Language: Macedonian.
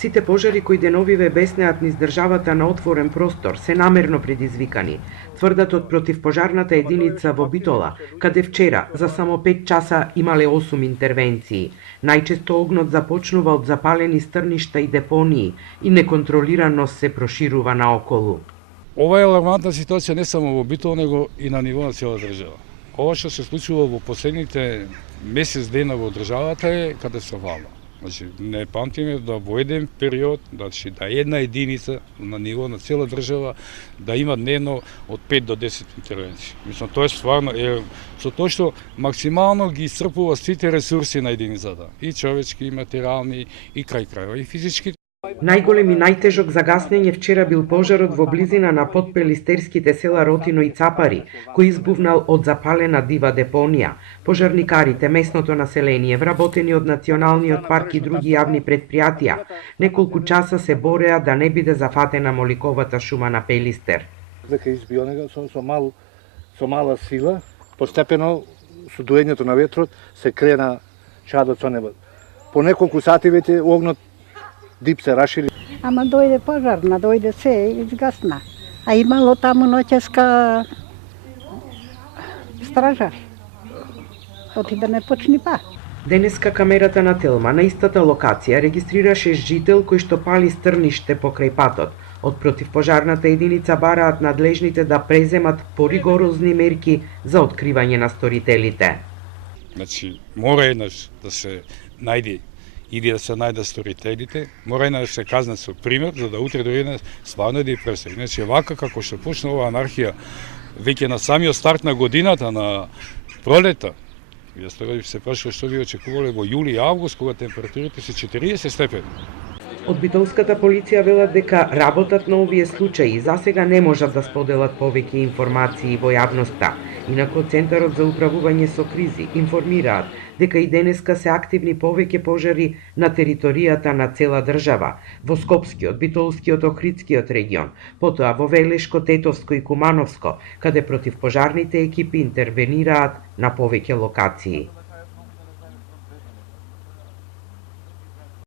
Сите пожари кои деновиве беснеат низ државата на отворен простор се намерно предизвикани, тврдат од противпожарната единица во Битола, каде вчера за само 5 часа имале 8 интервенции. Најчесто огнот започнува од запалени стрништа и депонии и неконтролирано се проширува наоколу. Ова е алармантна ситуација не само во Битола, него и на ниво на цела држава. Ова што се случува во последните месец дена во државата е катастрофално. Значи, не памтиме да во еден период, да една единица на ниво на цела држава да има дневно од 5 до 10 интервенции. Мислам, тоа е стварно со тоа што максимално ги исцрпува сите ресурси на единицата, и човечки, и материјални, и крај крајва, и физички. Најголем и најтежок за гаснење вчера бил пожарот во близина на подпелистерските села Ротино и Цапари, кој избувнал од запалена дива депонија. Пожарникарите, местното население, вработени од Националниот парк и други јавни предпријатија, неколку часа се бореа да не биде зафатена моликовата шума на Пелистер. Дека избио него со мала сила, постепено со дуењето на ветрот се крена чадот со небо. По неколку сати веќе огнот дип се рашири. Ама дојде пожарна, дојде се и изгасна. А имало таму ноќеска стражар. Оти да не почни па. Денеска камерата на Телма на истата локација регистрираше жител кој што пали стрниште покрај патот. Од противпожарната единица бараат надлежните да преземат поригорозни мерки за откривање на сторителите. Значи, мора еднаш да се најде или да се најдат сторителите, мора еднаш да се казнат со пример, за да утре дори стварно да ја престане. Значи, вака како што почна оваа анархија, веќе на самиот старт на годината, на пролета, јас тогаш се прашував што ви очекувале во јули и август, кога температурите се 40 степени. Од битолската полиција велат дека работат на овие случаи засега не можат да споделат повеќе информации во јавноста. Инаку Центарот за управување со кризи информираат дека и денеска се активни повеќе пожари на територијата на цела држава, во Скопскиот, Битолскиот, Охридскиот регион, потоа во Велешко, Тетовско и Кумановско, каде противпожарните екипи интервенираат на повеќе локации.